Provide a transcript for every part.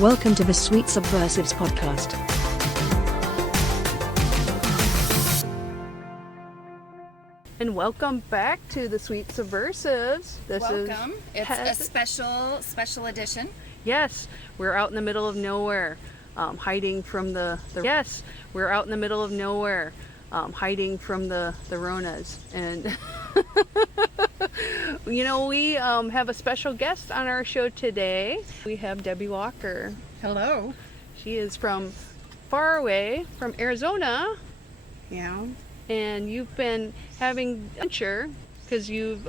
Welcome to the Sweet Subversives podcast. And welcome back to the Sweet Subversives. Welcome. It's a special edition. Yes, we're out in the middle of nowhere, hiding from the Yes, we're out in the middle of nowhere, hiding from the Ronas. And you know, we have a special guest on our show today. We have Debbie Walker. Hello. She is from far away, from Arizona. Yeah. And you've been having adventure because you've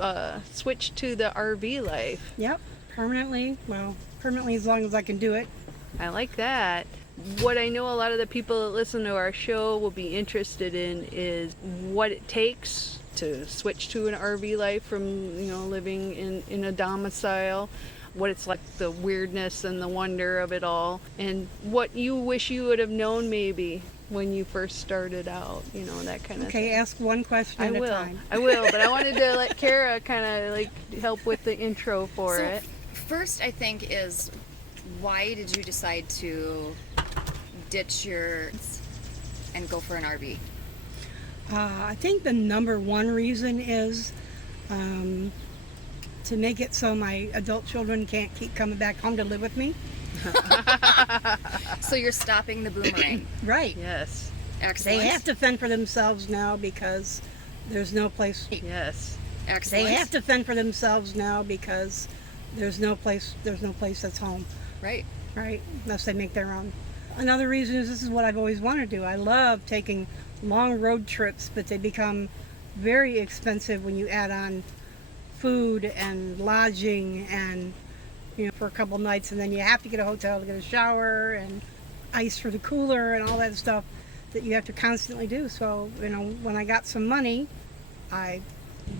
switched to the RV life. Yep. Permanently. Well, permanently as long as I can do it. I like that. What I know a lot of the people that listen to our show will be interested in is what it takes to switch to an RV life from, you know, living in a domicile, what it's like, the weirdness and the wonder of it all, and what you wish you would have known maybe when you first started out, you know, that kind of thing. Okay, ask one question at a time. I will, but I wanted to let Cara kind of like help with the intro for it. First, I think, is why did you decide to ditch your and go for an RV? I think the number one reason is to make it so my adult children can't keep coming back home to live with me. So you're stopping the boomerang. Right. Yes. Excellent. They have to fend for themselves now because there's no place. Yes. Excellent. They have to fend for themselves now because there's no place that's home. Right. Right? Unless they make their own. Another reason is this is what I've always wanted to do. I love taking long road trips, but they become very expensive when you add on food and lodging and, you know, for a couple nights, and then you have to get a hotel to get a shower and ice for the cooler and all that stuff that you have to constantly do. So, you know, when I got some money, I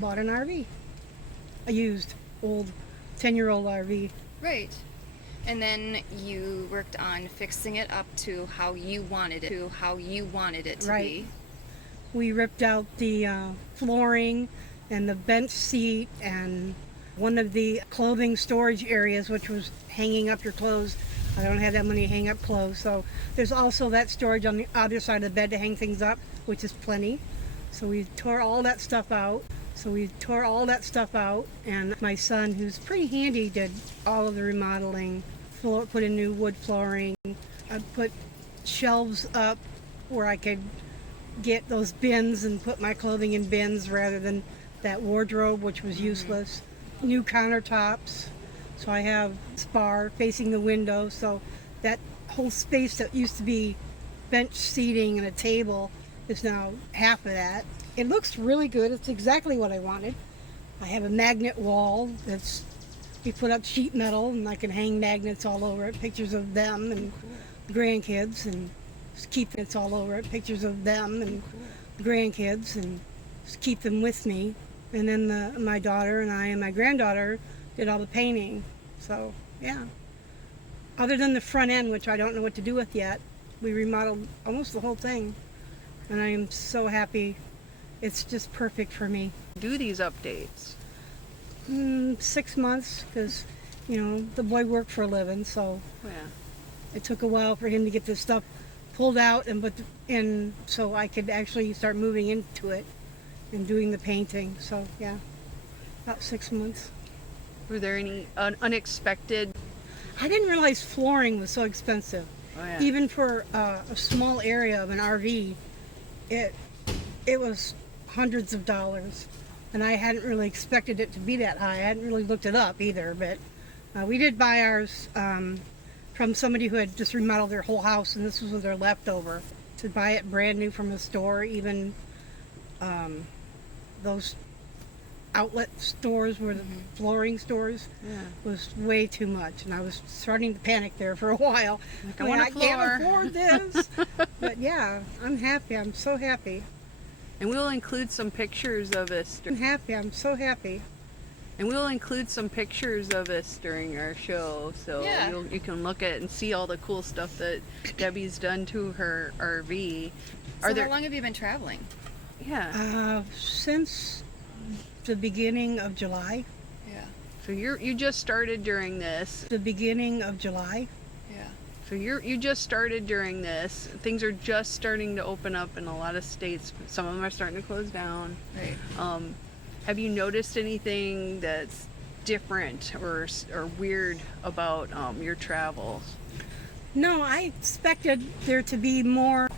bought an RV. A used, old, 10-year-old RV. Right. And then you worked on fixing it up to how you wanted it to Right. be. We ripped out the flooring and the bench seat and one of the clothing storage areas, which was hanging up your clothes. I don't have that money to hang up clothes, so there's also that storage on the other side of the bed to hang things up, which is plenty. So we tore all that stuff out. And my son, who's pretty handy, did all of the remodeling, put in new wood flooring. I put shelves up where I could get those bins and put my clothing in bins rather than that wardrobe, which was useless. New countertops, so I have spar facing the window, so that whole space that used to be bench seating and a table is now half of that. It looks really good. It's exactly what I wanted. I have a magnet wall that's, we put up sheet metal and I can hang magnets all over it, pictures of them and grandkids, and just keep it all over it, pictures of them and grandkids, and just keep them with me. And then my daughter and I and my granddaughter did all the painting. So, yeah. Other than the front end, which I don't know what to do with yet, we remodeled almost the whole thing. And I am so happy. It's just perfect for me. Do these updates? 6 months, because, you know, the boy worked for a living, so Yeah. it took a while for him to get this stuff pulled out and so I could actually start moving into it and doing the painting. So, yeah, about 6 months. Were there any unexpected? I didn't realize flooring was so expensive. Oh, yeah. Even for a small area of an RV, it was hundreds of dollars, and I hadn't really expected it to be that high. I hadn't really looked it up either, but we did buy ours from somebody who had just remodeled their whole house, and this was their leftover. To buy it brand new from a store, even those outlet stores where the flooring stores, was way too much, and I was starting to panic there for a while. I want a floor. Can't afford this. But yeah, I'm happy. I'm so happy. And we'll include some pictures of us. I'm happy. I'm so happy. And we'll include some pictures of us during our show, so Yeah. you can look at and see all the cool stuff that Debbie's done to her RV. So how long have you been traveling? Yeah. Since the beginning of July. Yeah. So you just started during this. The beginning of July. Yeah. So you just started during this. Things are just starting to open up in a lot of states. Some of them are starting to close down. Right. Have you noticed anything that's different or weird about your travels? No, I expected there to be more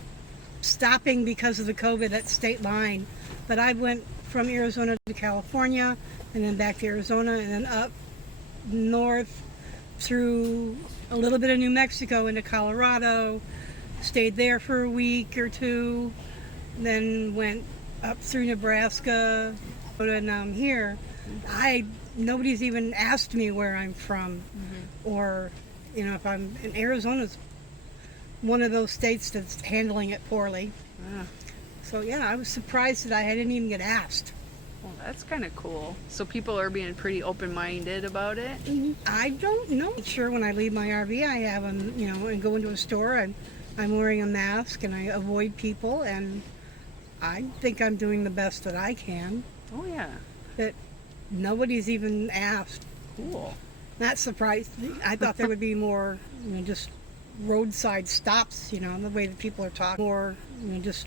stopping because of the COVID at state line, but I went from Arizona to California and then back to Arizona and then up north through a little bit of New Mexico into Colorado, stayed there for a week or two, then went up through Nebraska, and now I'm here. Nobody's even asked me where I'm from, or if I'm in Arizona's one of those states that's handling it poorly. So yeah, I was surprised that I didn't even get asked. Well, that's kind of cool. So people are being pretty open-minded about it. I don't know. Sure, when I leave my RV, I have and go into a store, and I'm wearing a mask, and I avoid people, and I think I'm doing the best that I can. Oh yeah. But nobody's even asked. Cool. That surprised me. I thought there would be more, just roadside stops, the way that people are talking. More, just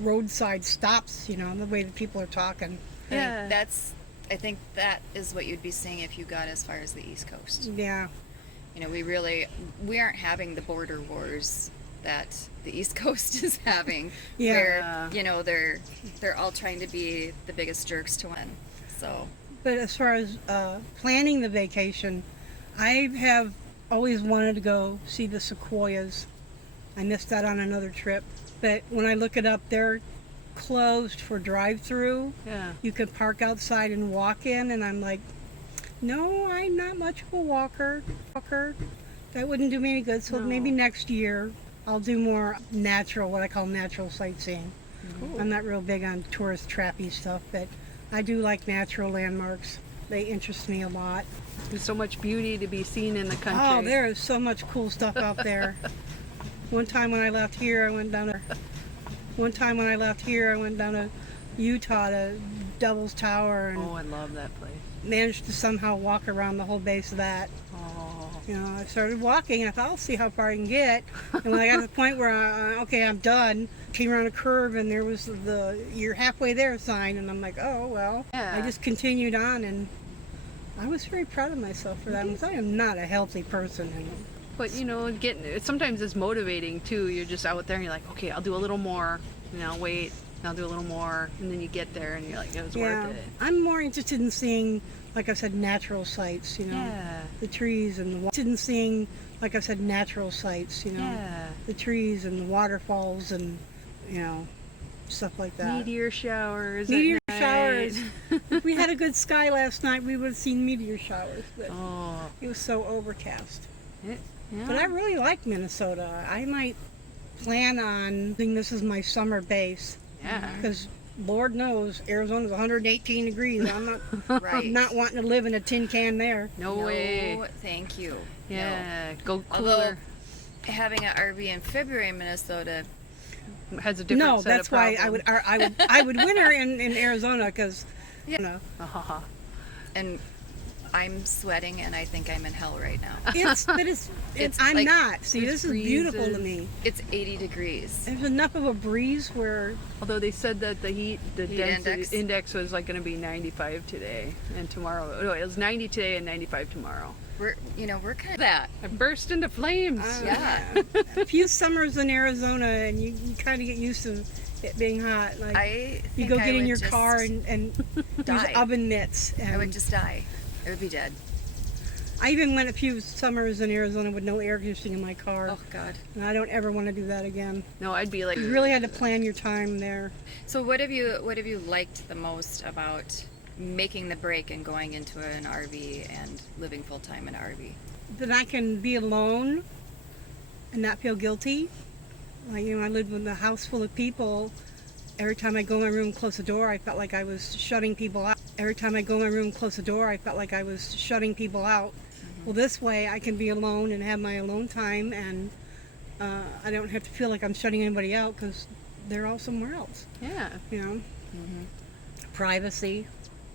roadside stops, the way that people are talking. Yeah. I think that is what you'd be seeing if you got as far as the East Coast. Yeah. We aren't having the border wars that the East Coast is having. Yeah. Where, they're all trying to be the biggest jerks to win. So. But as far as planning the vacation, I have always wanted to go see the sequoias. I missed that on another trip. But when I look it up, they're closed for drive-through. Yeah. You can park outside and walk in, and I'm like, no, I'm not much of a walker. That wouldn't do me any good. So No. maybe next year I'll do more natural, what I call natural sightseeing. Cool. I'm not real big on tourist trappy stuff, but I do like natural landmarks. They interest me a lot. There's so much beauty to be seen in the country. Oh, there is so much cool stuff out there. One time when I left here, I went down to Utah to Devil's Tower and Oh, I love that place. managed to somehow walk around the whole base of that. Oh. I started walking. I thought, I'll see how far I can get. And when I got to the point where, I'm done, came around a curve and there was the "you're halfway there" sign, and I'm like, oh, well. Yeah. I just continued on, and I was very proud of myself for that, because I am not a healthy person. But sometimes it's motivating too. You're just out there and you're like, okay, I'll do a little more. Wait, and I'll do a little more, and then you get there and you're like, it was worth it. I'm more interested in seeing, like I said, natural sights, Yeah. the trees and interested in seeing, like I said, natural sights, Yeah. the trees and the waterfalls and, stuff like that. Meteor showers. Meteor at night. showers. If we had a good sky last night, we would have seen meteor showers, but Oh. it was so overcast. Yeah. But I really like Minnesota. I might plan on doing this as my summer base, Yeah. because Lord knows Arizona's 118 degrees. I'm not Right. not wanting to live in a tin can there. No way. No, thank you. Yeah. Go Although cooler. having an RV in February in Minnesota, Has a different No, set that's of why problems. I would winter in Arizona, because Uh-huh. and I'm sweating and I think I'm in hell right now. it's I'm like- not. See, It's this is beautiful to breezes. me. It's 80 degrees. There's enough of a breeze where Although they said that the Heat density index was like going to be 95 today and tomorrow. No, it was 90 today and 95 tomorrow. We're kind of that. I burst into flames. Yeah. a few summers in Arizona, and you kind of get used to it being hot. Like I you think go I get in would your just car and use die. oven mitts. And I would just die. I would be dead. I even went a few summers in Arizona with no air conditioning in my car, Oh God. and I don't ever want to do that again. No, I'd be like, You really had to plan your time there. So what have you liked the most about making the break and going into an RV and living full time in an RV? That I can be alone and not feel guilty. Like, I lived in a house full of people. Every time I go in my room and close the door, I felt like I was shutting people out. Every time I go in my room and close the door, I felt like I was shutting people out. Well, this way I can be alone and have my alone time, and I don't have to feel like I'm shutting anybody out, because they're all somewhere else. yeah. Privacy.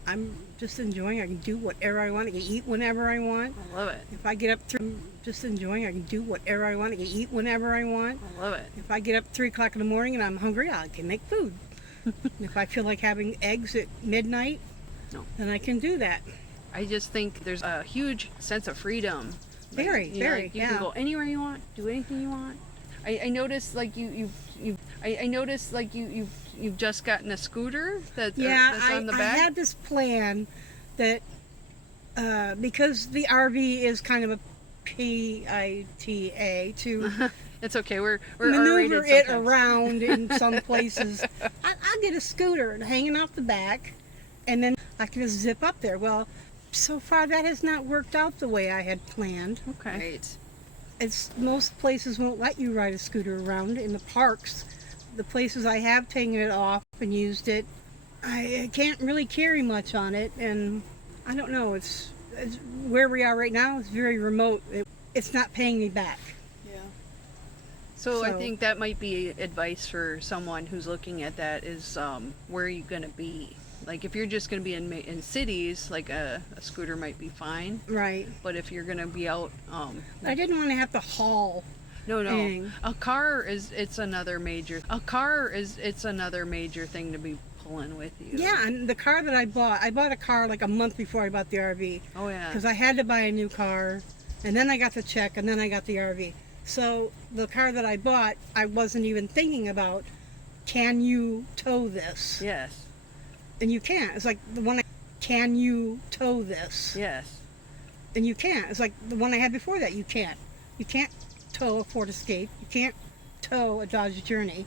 I'm just enjoying. I can do whatever I want. I can eat whenever I want. I love it. If I get up through, just enjoying. I can do whatever I want. I can eat whenever I want. I love it. If I get up 3 o'clock in the morning and I'm hungry, I can make food. And if I feel like having eggs at midnight, then I can do that. I just think there's a huge sense of freedom. Very, You know, very, like you yeah. can go anywhere you want, do anything you want. I noticed like you've just gotten a scooter that's on the I back. had this plan that because the RV is kind of a PITA to It's okay. We're maneuver R-rated it sometimes. around in some places. I'll get a scooter and hanging off the back, and then I can just zip up there. Well, so far that has not worked out the way I had planned. Okay. Right. It's most places won't let you ride a scooter around in the parks. The places I have taken it off and used it, I can't really carry much on it, and I don't know. It's where we are right now. It's very remote. It's not paying me back. Yeah. So I So- think that might be advice for someone who's looking at that is where are you going to be? Like if you're just going to be in cities, like a scooter might be fine. Right. But if you're going to be out, I didn't want to have to haul. no, Dang. a car is another major thing to be pulling with you. Yeah, and the car that I bought a car like a month before I bought the RV. Oh yeah. Because I had to buy a new car, and then I got the check, and then I got the RV. So the car that I bought, I wasn't even thinking about, can you tow this? Yes. And you can't. It's like the one, can you tow this? Yes. And you can't. It's like the one I had before that, you can't. You can't tow a Ford Escape. You can't tow a Dodge Journey.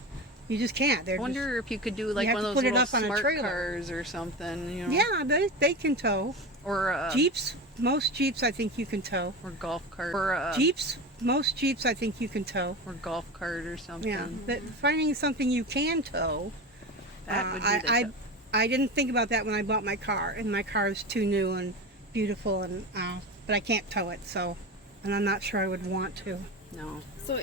You just can't. I wonder if you could do like have one to of put those it little up on a smart trailer. cars or something, you know. Yeah, they can tow. Or Jeeps, most Jeeps I think you can tow. or golf cart. Or Most Jeeps I think you can tow. or golf cart or something. Yeah, but finding something you can tow, That would be the I didn't think about that when I bought my car, and my car is too new and beautiful, and but I can't tow it, so, and I'm not sure I would want to. no. So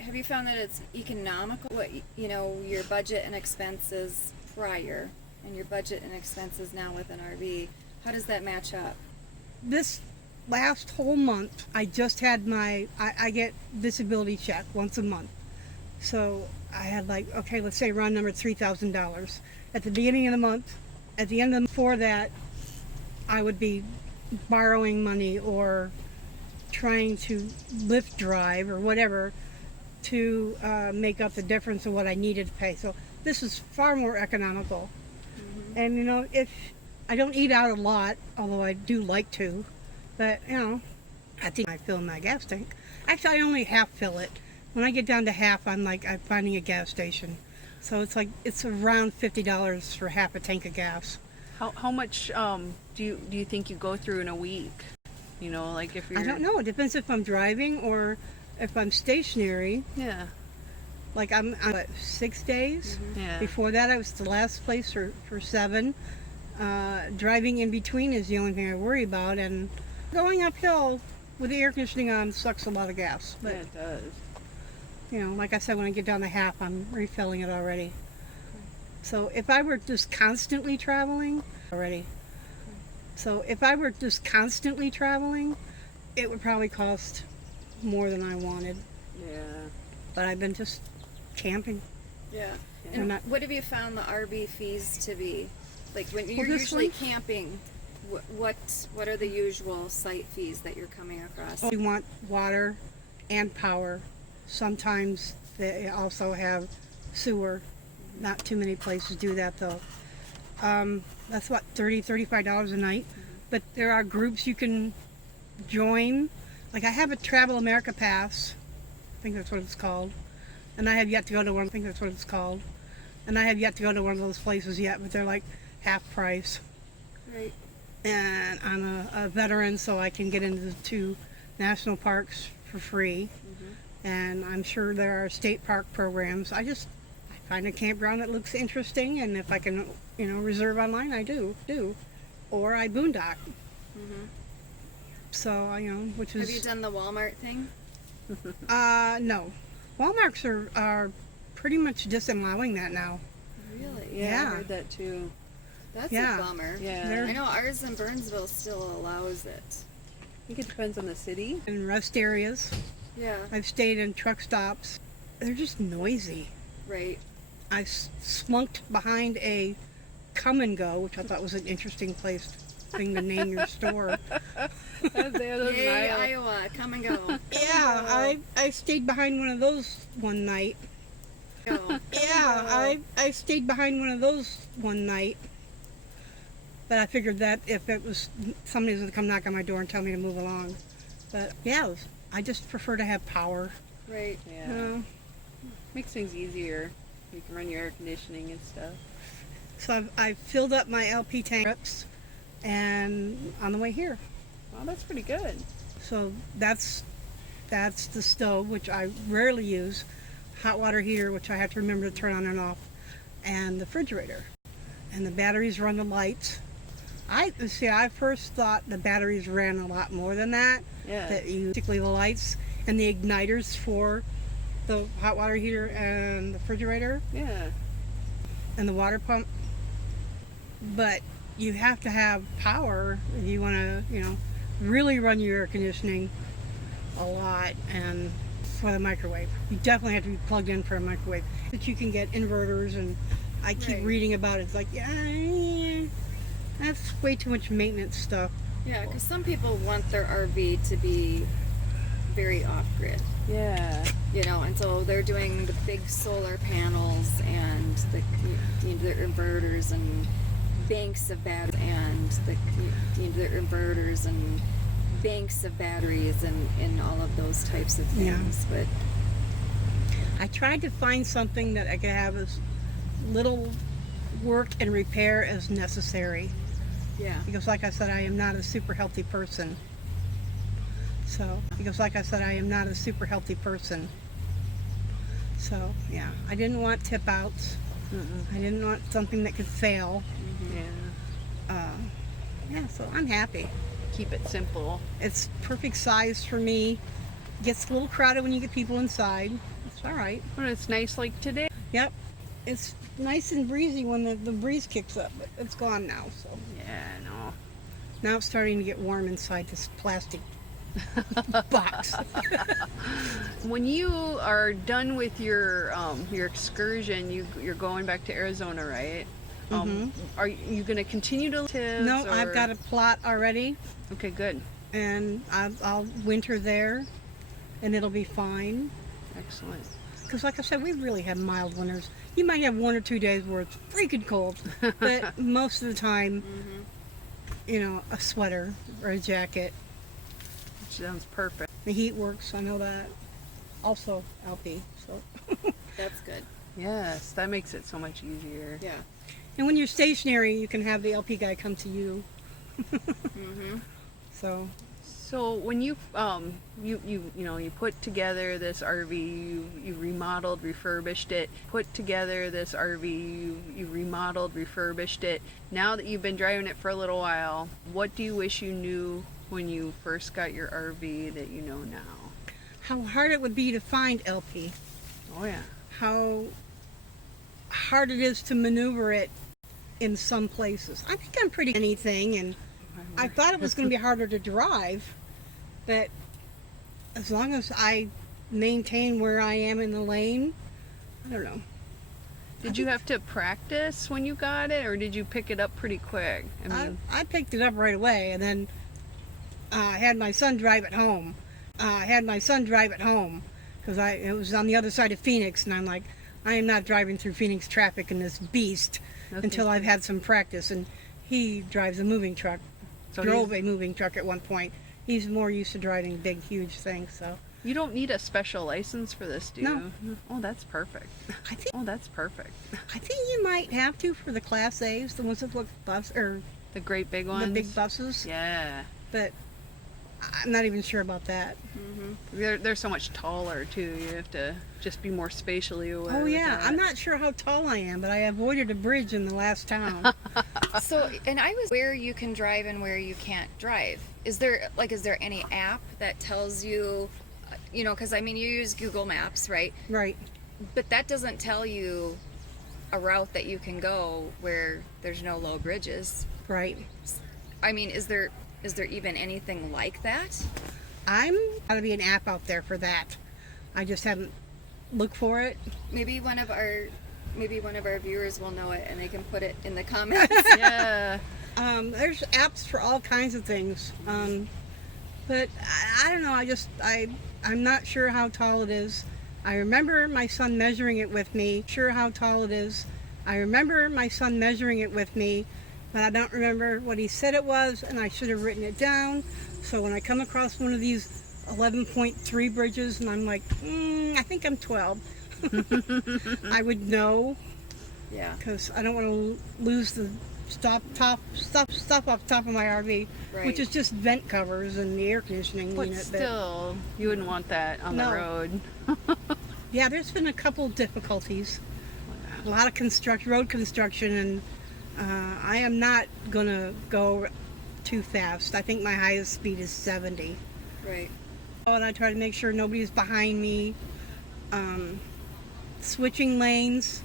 have you found that it's economical? What, your budget and expenses prior and your budget and expenses now with an RV, how does that match up? This last whole month, I just had I get disability check once a month. So I had okay, let's say round number $3,000 at the beginning of the month. At the end of before that, I would be borrowing money or trying to Lyft drive or whatever to make up the difference of what I needed to pay. So this is far more economical. And if I don't eat out a lot, although I do like to, but I think I fill my gas tank. Actually, I only half fill it. When I get down to half, I'm finding a gas station. So it's around $50 for half a tank of gas. How much do you think you go through in a week? Like if you're. I don't know. It depends if I'm driving or if I'm stationary. Yeah. Like I'm 6 days. Yeah. Before that, I was the last place for 7. Driving in between is the only thing I worry about, and going uphill with the air conditioning on sucks a lot of gas. Yeah, But it does. like I said, when I get down to half, I'm refilling it already. So if I were just constantly traveling, it would probably cost more than I wanted. Yeah. But I've been just camping. Yeah. I'm And not- what have you found the RV fees to be? Like when you're this usually one? camping, what are the usual site fees that you're coming across? We want water and power. Sometimes they also have sewer. Not too many places do that though. That's what, $35 a night. But there are groups you can join. Like I have a Travel America Pass. I think that's what it's called. And I have yet to go to one. And I have yet to go to one of those places yet, but they're like half price. Right. And I'm a veteran, so I can get into the 2 national parks for free. And I'm sure there are state park programs. I find a campground that looks interesting, and if I can, reserve online, I do. Or I boondock. So, which is... Have you done the Walmart thing? No. Walmarts are pretty much disallowing that now. Really? Yeah, Yeah. I heard that too. That's Yeah. a bummer. Yeah. They're- I know ours in Burnsville still allows it. I think it depends on the city. In rest areas, Yeah, I've stayed in truck stops. They're just noisy. right. I slunked behind a Come and Go, which I thought was an interesting thing to name your store. Yay, Iowa, come and go. Yeah, I stayed behind one of those one night. Go. Yeah, I stayed behind one of those one night. But I figured that if it was somebody was going to come knock on my door and tell me to move along. But yeah, I just prefer to have power. Right. Yeah. You know? Makes things easier. You can run your air conditioning and stuff. So I've filled up my LP tanks and on the way here. Well, that's pretty good. So that's the stove, which I rarely use, hot water heater, which I have to remember to turn on and off, and the refrigerator. And the batteries run the lights. I first thought the batteries ran a lot more than that. Yeah. Particularly the lights and the igniters for the hot water heater and the refrigerator Yeah. and the water pump. But you have to have power if you want to, really run your air conditioning a lot. And for the microwave, you definitely have to be plugged in for a microwave. But you can get inverters, and I keep Right. reading about it. It's like, yeah, that's way too much maintenance stuff. Yeah, because some people want their RV to be very off-grid, Yeah. and so they're doing the big solar panels and the inverters and banks of batteries and all of those types of Yeah. things. But I tried to find something that I could have as little work and repair as necessary. yeah, Because like I said, I am not a super healthy person. So, yeah, I didn't want tip outs. I didn't want something that could fail. Yeah. Yeah, so I'm happy. Keep it simple. It's perfect size for me. Gets a little crowded when you get people inside. It's all right. But it's nice like today. Yep. It's nice and breezy when the breeze kicks up, but it's gone now. So Yeah, no. now it's starting to get warm inside this plastic box. When you are done with your excursion, you're going back to Arizona, right? Are you going to continue to live? No, I've got a plot already, Okay, good. and I'll winter there, and it'll be fine. Excellent. Because like I said, we really have mild winters. You might have 1 or 2 days where it's freaking cold, but most of the time, a sweater or a jacket. Sounds perfect. The heat works, I know that. Also LP, so. that's good. Yes, that makes it so much easier. Yeah. And when you're stationary, you can have the LP guy come to you. So, So when you you put together this RV, you remodeled, refurbished it. Put together this RV, you remodeled, refurbished it. Now that you've been driving it for a little while, what do you wish you knew when you first got your RV that you know now? how hard it would be to find LP. Oh yeah. How hard it is to maneuver it in some places. I think I'm pretty anything, and I thought it was going to be harder to drive, but as long as I maintain where I am in the lane, I don't know. Did you have to practice when you got it, or did you pick it up pretty quick? I picked it up right away, and then I had my son drive it home. Because it was on the other side of Phoenix, and I'm like, I am not driving through Phoenix traffic in this beast until I've had some practice. And he drives a moving truck, drove a moving truck at one point. He's more used to driving big, huge things. So You don't need a special license for this, do No. you? Oh, that's perfect. I think I think you might have to for the Class A's, the ones that look the great big ones. big buses. Yeah. But I'm not even sure about that. They're so much taller too. You have to just be more spatially aware. Oh with yeah, that. I'm not sure how tall I am, but I avoided a bridge in the last town. So, and I was where you can drive and where you can't drive. Is there any app that tells you, because you use Google Maps, right? Right. But that doesn't tell you, a route that you can go where there's no low bridges. Right. I mean, is there even anything like that? I'm gotta be an app out there for that. I just haven't looked for it. Maybe one of our viewers will know it and they can put it in the comments. Yeah. There's apps for all kinds of things. But I don't know. I'm not sure how tall it is. I remember my son measuring it with me. Sure how tall it is. I remember my son measuring it with me, but I don't remember what he said it was, and I should have written it down. So when I come across one of these 11.3 bridges, and I'm like, I think I'm 12, I would know. Yeah. Because I don't want to lose the stuff off top of my RV, Right. which is just vent covers and the air conditioning But unit. still, you wouldn't want that on No. the road. Yeah, there's been a couple difficulties. A lot of road construction, and I am not gonna go too fast. I think my highest speed is 70. Right. And I try to make sure nobody's behind me. Switching lanes.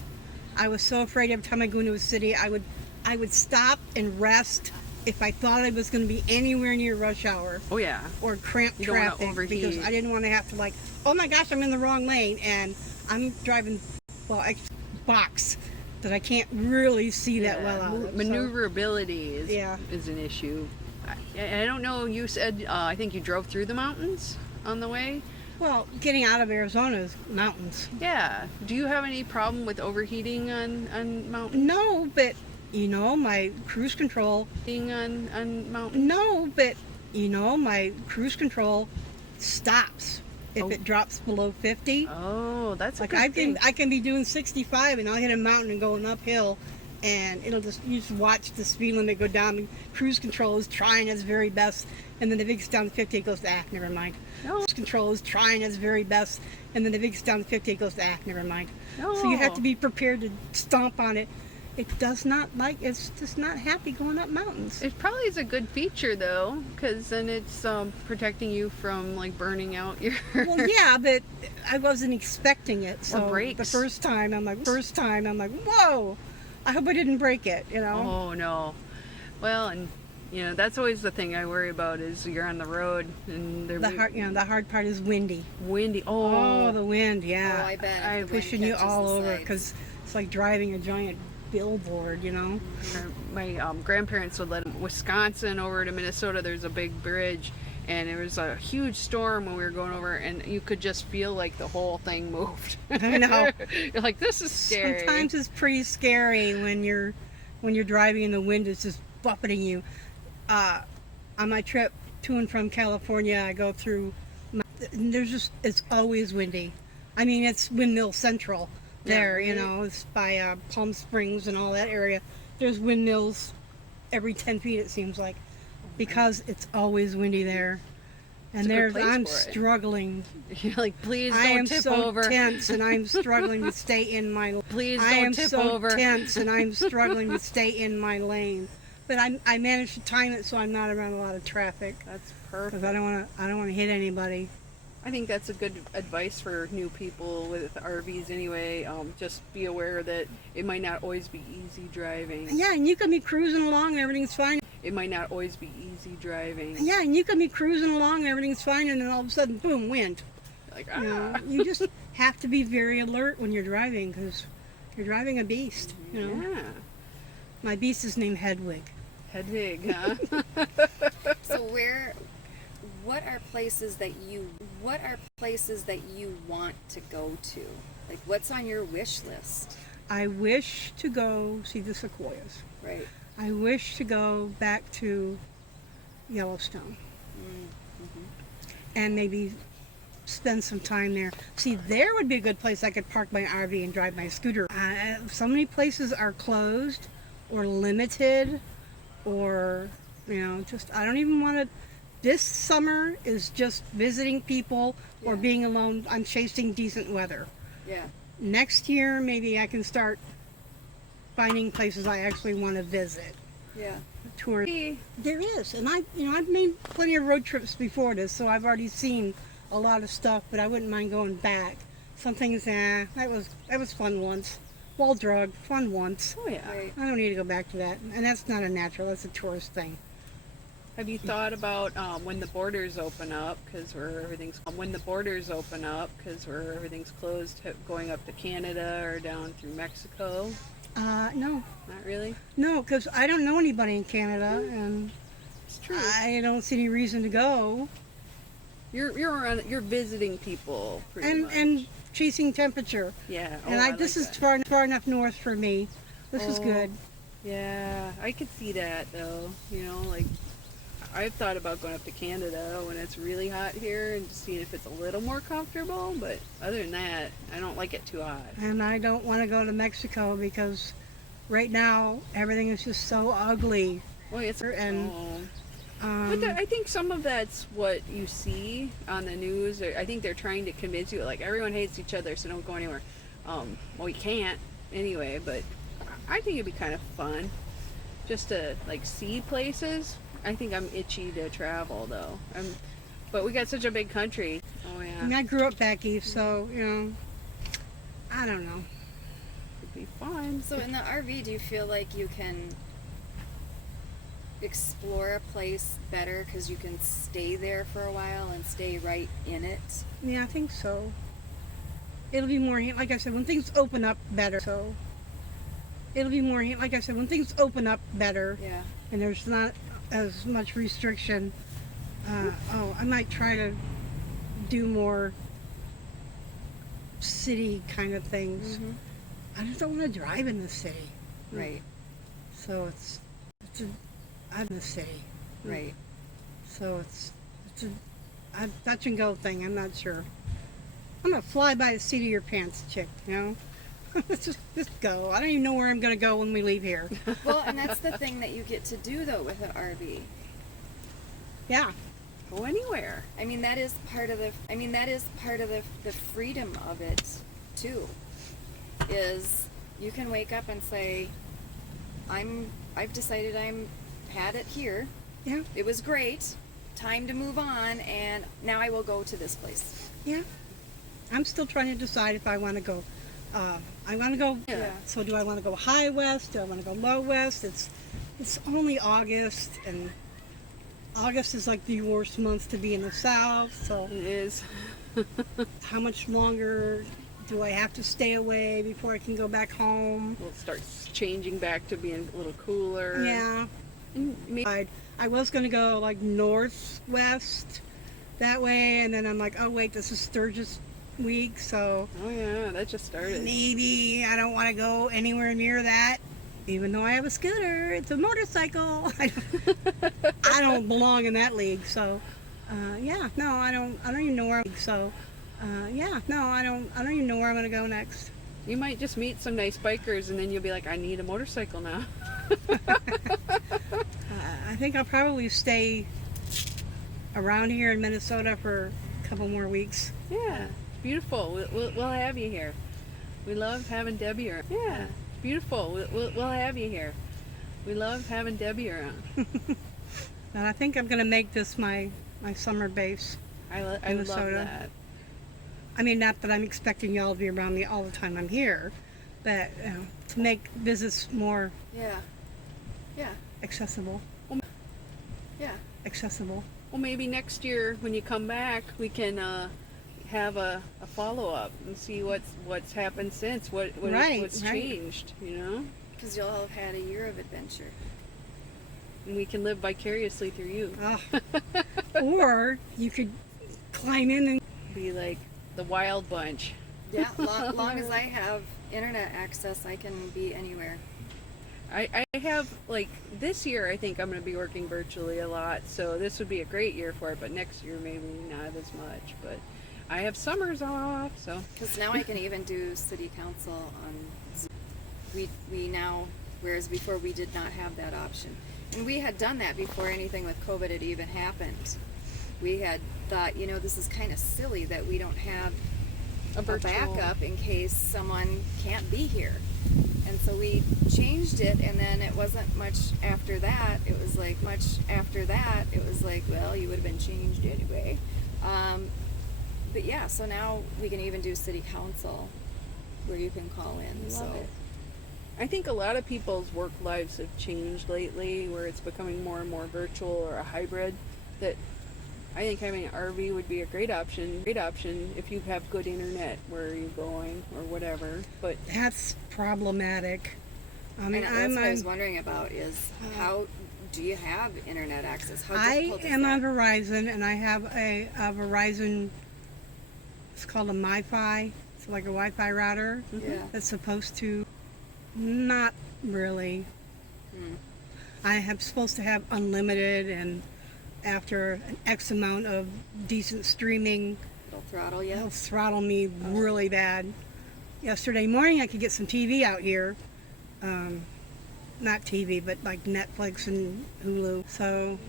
I was so afraid every time I go into a city, I would stop and rest if I thought I was going to be anywhere near rush hour Oh yeah. or cramped You don't wanna traffic, overheat. because I didn't want to have to, like, oh my gosh, I'm in the wrong lane and I'm driving, a box that I can't really see that well out of. So- Maneuverability is Yeah. is an issue. I don't know. You said I think you drove through the mountains on the way. Well, getting out of Arizona is mountains. Yeah. Do you have any problem with overheating on mountains? No, but my cruise control. Being on mountains? No, but my cruise control stops if Oh. it drops below 50. Oh, that's a Like good thing. I can be doing 65 and I'll hit a mountain and going uphill, and you just watch the speed limit go down. The cruise control is trying its very best, and then if it gets down to 50, it goes, never mind. No. Cruise control is trying its very best, and then if it gets down to 50, it goes, never mind. No. So you have to be prepared to stomp on it. It's just not happy going up mountains. It probably is a good feature though, because then it's protecting you from like burning out your. Well, yeah, but I wasn't expecting it. So brakes. the first time, I'm like, whoa! I hope I didn't break it. Oh no. Well, and that's always the thing I worry about is you're on the road and they're The hard part is windy. windy. Oh, the wind, yeah. Oh, I bet. I if the wind Pushing you catches all the over, sides. because it's like driving a giant billboard. My grandparents would let Wisconsin over to Minnesota. There's a big bridge, and it was a huge storm when we were going over, and you could just feel like the whole thing moved. I know. You're like, this is scary. Sometimes it's pretty scary when you're driving and the wind is just buffeting you. On my trip to and from California, I go through. It's always windy. I mean, it's windmill central there. Yeah. It's by Palm Springs and all that area. There's windmills every 10 feet, it seems like, because it's always windy there. And It's a good place I'm for it. struggling. You're like, please I don't am tip so over. tense, and I'm struggling to stay in my. Please I don't am tip so over. tense, and I'm struggling to stay in my lane. But I managed to time it so I'm not around a lot of traffic, That's because perfect. I don't want to hit anybody. I think that's a good advice for new people with RVs anyway. Just be aware that it might not always be easy driving. Yeah, and you can be cruising along and everything's fine. It might not always be easy driving. Yeah, and you can be cruising along and everything's fine, and then all of a sudden, boom, wind. Like, You just have to be very alert when you're driving, because you're driving a beast. Yeah. My beast is named Hedwig. Hedwig, huh? So what are places that you want to go to? Like, what's on your wish list? I wish to go see the sequoias. Right. I wish to go back to Yellowstone and maybe spend some time there. See, there would be a good place I could park my RV and drive my scooter. So many places are closed or limited, or just I don't even want to. This summer is just visiting people or Yeah. being alone. I'm chasing decent weather. Yeah. Next year, maybe I can start finding places I actually want to visit. Yeah. Tour. There is, and I've made plenty of road trips before this, so I've already seen a lot of stuff. But I wouldn't mind going back. Some things, that was fun once. well drug, fun once. Oh yeah. Right. I don't need to go back to that. And that's not a natural, that's a tourist thing. Have you thought about when the borders open up, because where everything's closed, going up to Canada or down through Mexico? No. Not really. No, because I don't know anybody in Canada, and It's true. I don't see any reason to go. You're visiting people pretty much. And chasing temperature. Yeah. And I this like is that. far enough north for me. This is Oh. good. Yeah, I could see that though. You know, like I've thought about going up to Canada when it's really hot here and just seeing if it's a little more comfortable. But other than that, I don't like it too hot. And I don't want to go to Mexico because right now everything is just so ugly. Well, it's And, But I think some of that's what you see on the news. I think they're trying to convince you, like, everyone hates each other, so don't go anywhere. Well, you can't anyway, but I think it'd be kind of fun just to, like, see places. I think I'm itchy to travel, though. But we got such a big country. Oh, I yeah. mean, I grew up back east, so, I don't know. It'd be fun. So in the RV, do you feel like you can explore a place better because you can stay there for a while and stay right in it? Yeah, I think so. It'll be more, like I said, when things open up better. So it'll be more, like I said, when things open up better Yeah. and there's not as much restriction. I might try to do more city kind of things. Mhm. I just don't want to drive in the city. Right. So I'm in the city. Right. So it's a touch and go thing. I'm not sure. I'm a fly by the seat of your pants chick, Let's just go. I don't even know where I'm going to go when we leave here. Well, and that's the thing that you get to do though with an RV. Yeah. Go anywhere. I mean, that is part of the freedom of it too. Is you can wake up and say, I've decided I'm had it here. Yeah. It was great. Time to move on, and now I will go to this place. Yeah. I'm still trying to decide if I want to go. I want to go. Yeah. So do I want to go high west? Do I want to go low west? It's only August, and August is like the worst month to be in the south. So It is. how much longer do I have to stay away before I can go back home? We'll start changing back to being a little cooler. Yeah. And maybe I was going to go like northwest that way, and then I'm like, oh wait, this is Sturgis week, so Oh yeah, that just started. maybe I don't want to go anywhere near that. Even though I have a scooter, it's a motorcycle. I don't belong in that league, so I don't even know where. So I don't even know where I'm going to go next. You might just meet some nice bikers, and then you'll be like, I need a motorcycle now. I think I'll probably stay around here in Minnesota for a couple more weeks. Yeah, it's beautiful. We'll have you here. We love having Debbie around. Yeah, it's beautiful. We'll have you here. We love having Debbie around. And I think I'm going to make this my summer base. I love Minnesota. that. I mean, not that I'm expecting y'all to be around me all the time I'm here, but to make visits more Yeah. Yeah. accessible. Yeah. Accessible. Well, maybe next year when you come back, we can have a follow-up and see what's happened since. What's Right. changed, Because you'll have had a year of adventure. And we can live vicariously through you. Or you could climb in and Be like the Wild Bunch. Yeah. Long as I have internet access, I can be anywhere. I have, like, this year I think I'm going to be working virtually a lot, so this would be a great year for it, but next year maybe not as much. But I have summers off, so. Because now I can even do city council on Zoom. We now, whereas before we did not have that option. And we had done that before anything with COVID had even happened. We had thought, this is kind of silly that we don't have a virtual backup in case someone can't be here. And so we changed it, and then it wasn't much after that. It was like, well, you would have been changed anyway. But yeah, so now we can even do city council where you can call in. Love So it. I think a lot of people's work lives have changed lately, where it's becoming more and more virtual or a hybrid. That I think having an RV would be a great option. Great option if you have good internet where you're going or whatever. But That's problematic. I mean, And that's what I was wondering about is how do you have internet access? How I difficult is am that? on Verizon, and I have a Verizon. It's called a MiFi. It's like a Wi-Fi router Yeah. that's supposed to. Not really. I am supposed to have unlimited, and after an X amount of decent streaming, It'll throttle you. it'll throttle me really bad. Yesterday morning, I could get some TV out here. Not TV, but like Netflix and Hulu. So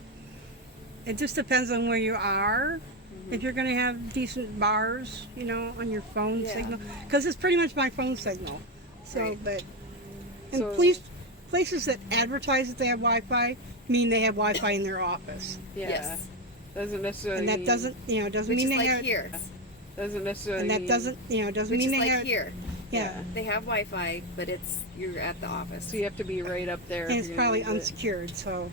it just depends on where you are. If you're going to have decent bars, you know, on your phone Yeah. signal, because it's pretty much my phone signal. So, Right. but and So- places that advertise that they have Wi-Fi mean they have Wi-Fi in their office, yeah, Yes. doesn't necessarily. and that mean- doesn't, you know, doesn't Which mean is they like have, here. doesn't necessarily. and that mean- doesn't, you know, doesn't Which mean is they like have, here. yeah, They have Wi-Fi, but you're at the office. So you have to be right up there. and if it's you're probably gonna use it. unsecured. So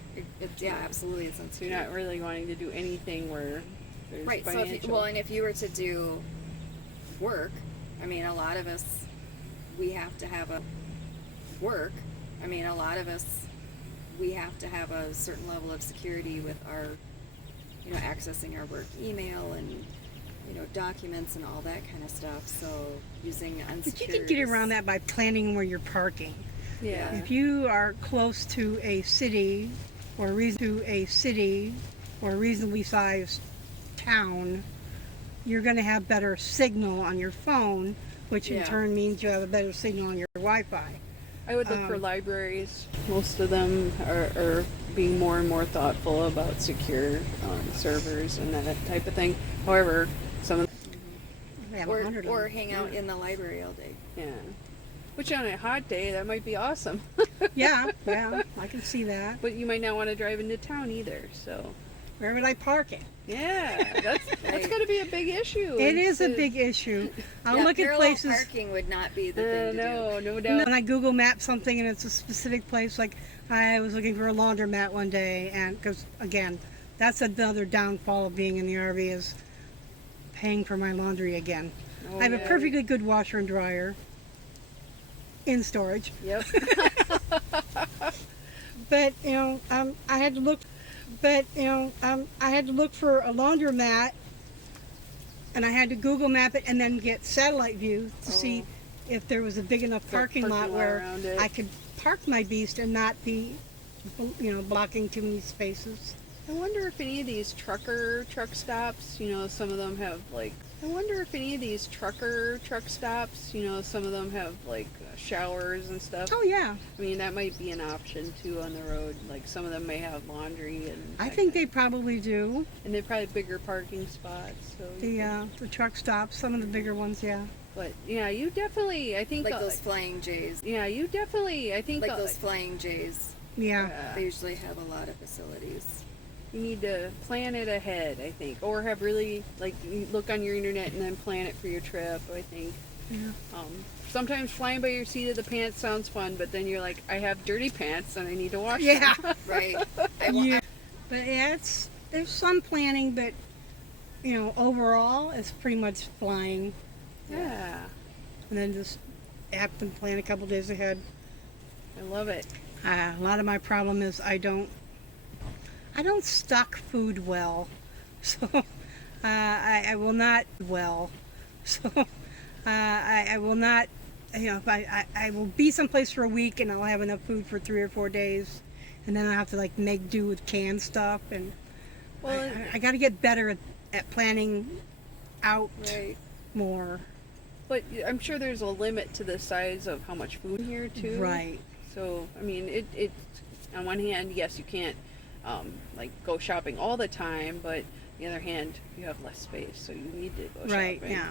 Yeah, absolutely. It's So unsecure. you're not really wanting to do anything where there's Right. So financial. and if you were to do work, I mean, a lot of us, we have to have a work. I mean, a lot of us, we have to have a certain level of security with our, you know, accessing our work email and, you know, documents and all that kind of stuff. So using unsecured. but you can get around that by planning where you're parking. yeah. If you are close to a city or reasonably sized town, you're going to have better signal on your phone, which in Yeah. turn means you have a better signal on your Wi-Fi. I would look for libraries. Most of them are being more and more thoughtful about secure servers and that type of thing. However, some of They have Or 100 of or them. hang out in the library all day. yeah, which on a hot day that might be awesome. Yeah, I can see that. But you might not want to drive into town either. So Where would I park it? yeah, that's Right. going to be a big issue. It is a It's, big issue. I'll Yeah, look at parallel places. parking would not be the thing to do. no doubt. When I Google Map something and it's a specific place, like I was looking for a laundromat one day, and because again, that's another downfall of being in the RV is paying for my laundry again. Oh, I have a yeah. perfectly good washer and dryer in storage, Yep. but I had to look. But I had to look for a laundromat, and I had to Google Map it and then get satellite view to see if there was a big enough parking lot parking lot where around it. I could park my beast and not be, blocking too many spaces. I wonder if any of these truck stops, some of them have some of them have showers and stuff. Oh yeah, I mean, that might be an option too on the road. Like some of them may have laundry and I that think they kind probably do. and they're probably bigger parking spots. So, The truck stops, some of the bigger ones, yeah. but yeah, you definitely, I think, Like those flying J's. yeah, you definitely, I think, Like those flying J's. Yeah. They usually have a lot of facilities. you need to plan it ahead. I think, or have really you look on your internet and then plan it for your trip. I think. Yeah. Sometimes flying by your seat of the pants sounds fun, but then you're like, I have dirty pants and I need to wash Yeah. them. Right. Yeah. But yeah, there's some planning, but overall it's pretty much flying, Yeah, and then just have to plan a couple days ahead. I love it. A lot of my problem is I don't stock food well, so I will not well, so I will not. If I will be someplace for a week and I'll have enough food for 3 or 4 days, and then I have to make do with canned stuff, and Well, I got to get better at planning out Right. more. but I'm sure there's a limit to the size of how much food here too. Right. So I mean, it on one hand, yes, you can't go shopping all the time, but on the other hand, you have less space, so you need to go Right. shopping. Yeah.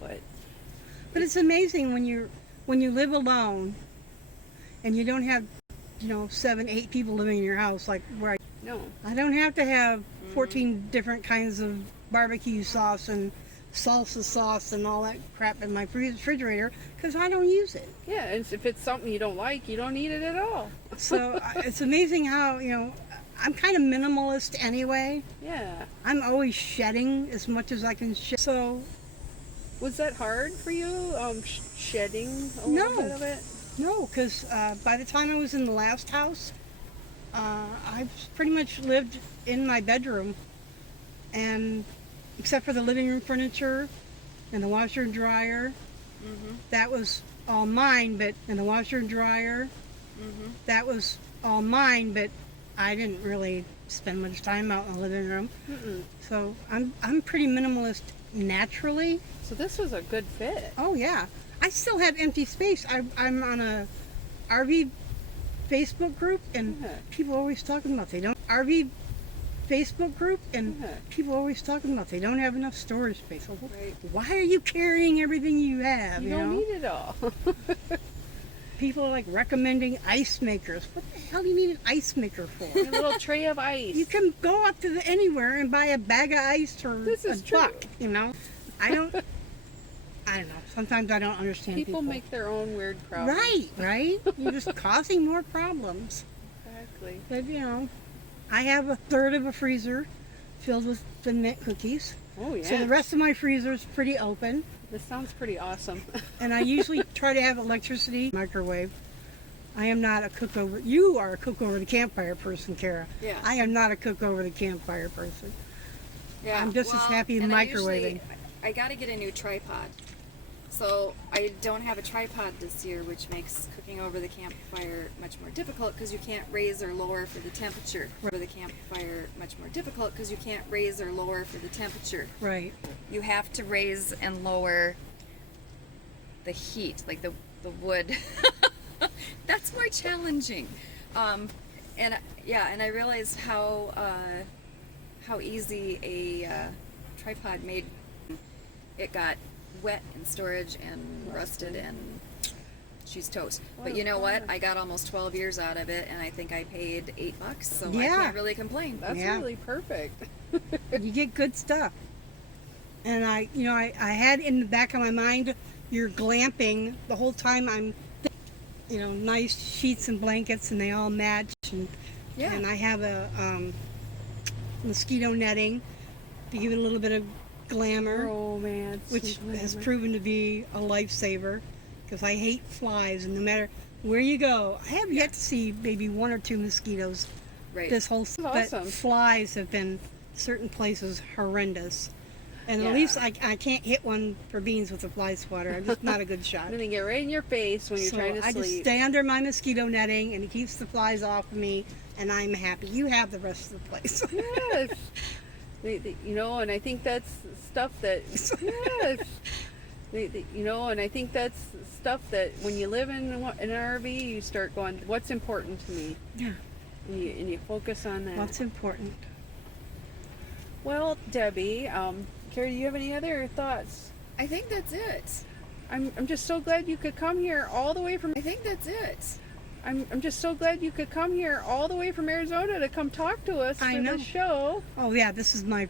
But It's amazing when you live alone, and you don't have 7, 8 people living in your house like where no, I don't have to have 14 different kinds of barbecue sauce and salsa sauce and all that crap in my refrigerator because I don't use it. Yeah, and if it's something you don't like, you don't eat it at all. So it's amazing how, I'm kind of minimalist anyway. Yeah. I'm always shedding as much as I can shed. So, Was that hard for you, shedding a little bit of it? no, because by the time I was in the last house, I pretty much lived in my bedroom, and except for the living room furniture and the washer and dryer, that was all mine. But and the washer and dryer, that was all mine. But I didn't really spend much time out in the living room. So I'm pretty minimalist naturally. So this was a good fit. Oh yeah, I still have empty space. I'm on a RV Facebook group, and people are always talking about they don't RV Facebook group, and people are always talking about they don't have enough storage space. Well, Right. why are you carrying everything you have? You don't need it all. People are like recommending ice makers. What the hell do you need an ice maker for? A little tray of ice. You can go up to anywhere and buy a bag of ice for This is a true. buck. I don't know. Sometimes I don't understand people. People make their own weird problems. Right. You're just causing more problems. Exactly. But I have a third of a freezer filled with Thin Mint cookies. Oh yeah. So the rest of my freezer is pretty open. This sounds pretty awesome. And I usually try to have electricity microwave. I am not a cook over. You are a cook over the campfire person, Cara. Yeah. I am not a cook over the campfire person. Yeah. I'm just as happy and microwaving. I got to get a new tripod. So I don't have a tripod this year, which makes cooking over the campfire much more difficult because you can't raise or lower for the temperature. For the campfire, much more difficult because you can't raise or lower for the temperature. Right. You have to raise and lower the heat, like the wood. That's more challenging. And I realized how easy a tripod made. It got wet in storage and rusted and she's toast. But you know what? I got almost 12 years out of it, and I think I paid $8, so I can't really complain. That's Yeah. really perfect. You get good stuff. And I had in the back of my mind, you're glamping the whole time. I'm, nice sheets and blankets, and they all match. And I have a mosquito netting to give it a little bit of glamour, Romance. which has proven to be a lifesaver because I hate flies, and no matter where you go, I have yet to see maybe one or two mosquitoes Right. this whole That's but awesome. flies have been certain places horrendous, and Yeah. at least I can't hit one for beans with a fly swatter. I'm just not a good shot. And then they get right in your face when you're So trying to I just sleep. stay under my mosquito netting, and it keeps the flies off of me, and I'm happy. You have the rest of the place. Yes. And I think that's stuff that, yes. And I think that's stuff that when you live in an RV, you start going, what's important to me? Yeah. And you focus on that. What's important? Well, Debbie, Carrie, do you have any other thoughts? I think that's it. I'm just so glad you could come here all the way from. I think that's it. I'm just so glad you could come here all the way from Arizona to come talk to us I for know. the show. Oh yeah, this is my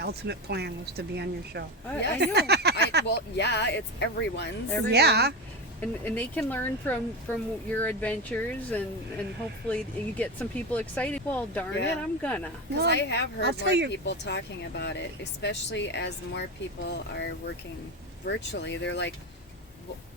ultimate plan was to be on your show. I know. It's everyone's. Yeah. And they can learn from your adventures, and hopefully you get some people excited. Well, darn Yeah. it, I'm gonna. Because Well, I have I'll heard tell more you- people talking about it, especially as more people are working virtually. They're like,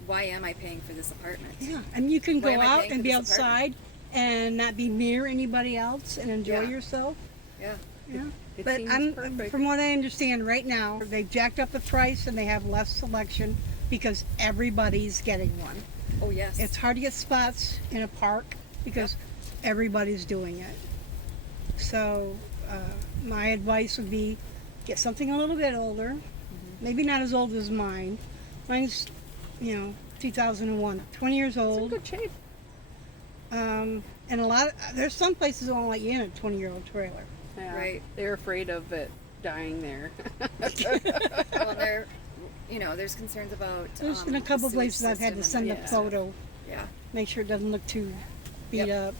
why am I paying for this apartment? Yeah, and you can Why go am I out paying and for be this outside and not be near anybody else and enjoy Yeah. yourself. Yeah. Yeah. It But seems perfect. from what I understand right now, they've jacked up the price and they have less selection because everybody's getting one. Oh, yes. It's hard to get spots in a park because everybody's doing it. So my advice would be get something a little bit older, maybe not as old as mine. Mine's, 2001, 20 years It's in old. good shape. And there's some places that won't let you in a 20-year-old trailer. Yeah, Right. They're afraid of it dying there. Well, there's concerns about. There's been a couple the places sewage I've had to system send and a that. photo, Yeah. make sure it doesn't look too beat Yep. up,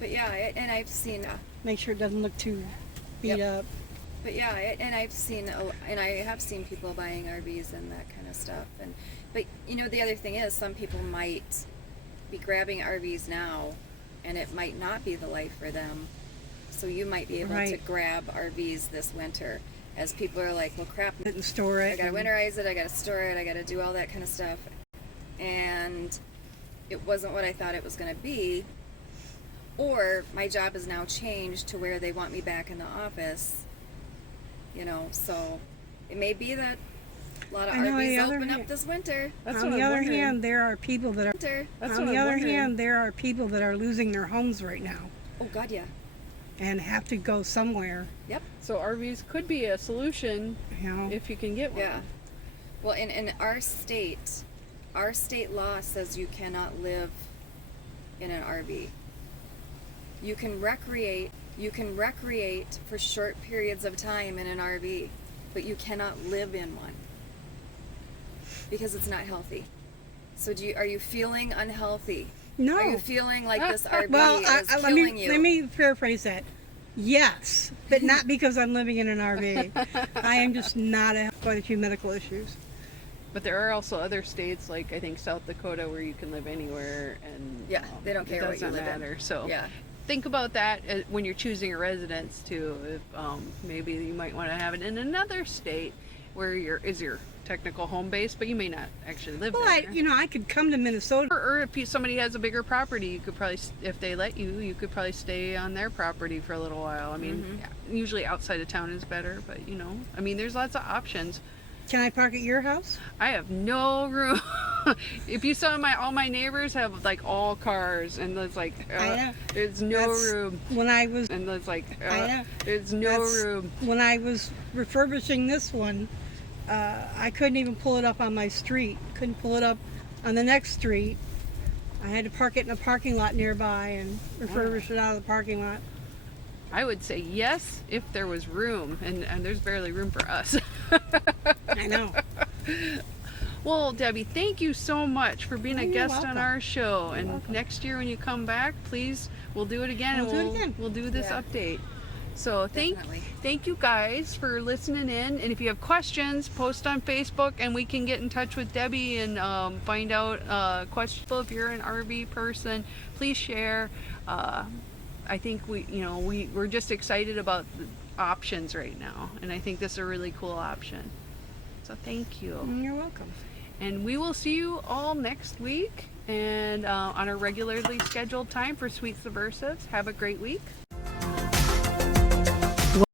But yeah, and I've seen. make sure it doesn't look too beat Yep. up. But yeah, and I have seen people buying RVs and that kind of stuff. But you know, the other thing is, some people might be grabbing RVs now, and it might not be the life for them. So you might be able to Right. grab RVs this winter, as people are like, well, crap, And store I it. gotta winterize it, I gotta store it, I gotta do all that kind of stuff. And it wasn't what I thought it was gonna be. Or my job has now changed to where they want me back in the office. You know, so it may be that a lot of I know, on the RVs other open hand- up this winter. That's On what the I'm other wondering. hand, there are people that are. Winter. That's On what the I'm other wondering. hand, there are people that are losing their homes right now Oh God, yeah. and have to go somewhere. Yep. So RVs could be a solution You know. if you can get one. Yeah. Well, in our state law says you cannot live in an RV. You can recreate for short periods of time in an RV, but you cannot live in one because it's not healthy. So are you feeling unhealthy? No. Are you feeling like this RV Well, is let killing me you? let me paraphrase that. Yes, but not because I'm living in an RV. I am just not quite a few medical issues. But there are also other states, like I think South Dakota, where you can live anywhere, and Yeah, they don't care it what you doesn't live in. matter. So Yeah. think about that when you're choosing a residence too. If maybe you might want to have it in another state where is your technical home base, but you may not actually live Well, there. I could come to Minnesota. Or if somebody has a bigger property, you could probably, if they let you, you could probably stay on their property for a little while. I mean, usually outside of town is better, but you know, I mean, there's lots of options. Can I park at your house? I have no room. If you saw all my neighbors have like all cars, and there's like, I know. there's no That's- room. When I was And there's like, I know. there's no That's- room. when I was refurbishing this one, I couldn't even pull it up on my street. Couldn't pull it up on the next street. I had to park it in a parking lot nearby and refurbish it out of the parking lot. I would say yes if there was room, and there's barely room for us. I know. Well, Debbie, thank you so much for being a you're guest on welcome. our show. You're And welcome. next year when you come back, please, we'll do it again. We'll do it again. We'll do this Yeah. update. So Definitely. thank you guys for listening in. And if you have questions, post on Facebook, and we can get in touch with Debbie and find out questions. If you're an RV person, please share. I think we're just excited about the options right now, and I think this is a really cool option. So thank you. You're welcome. And we will see you all next week and on a regularly scheduled time for Sweet Subversives. Have a great week.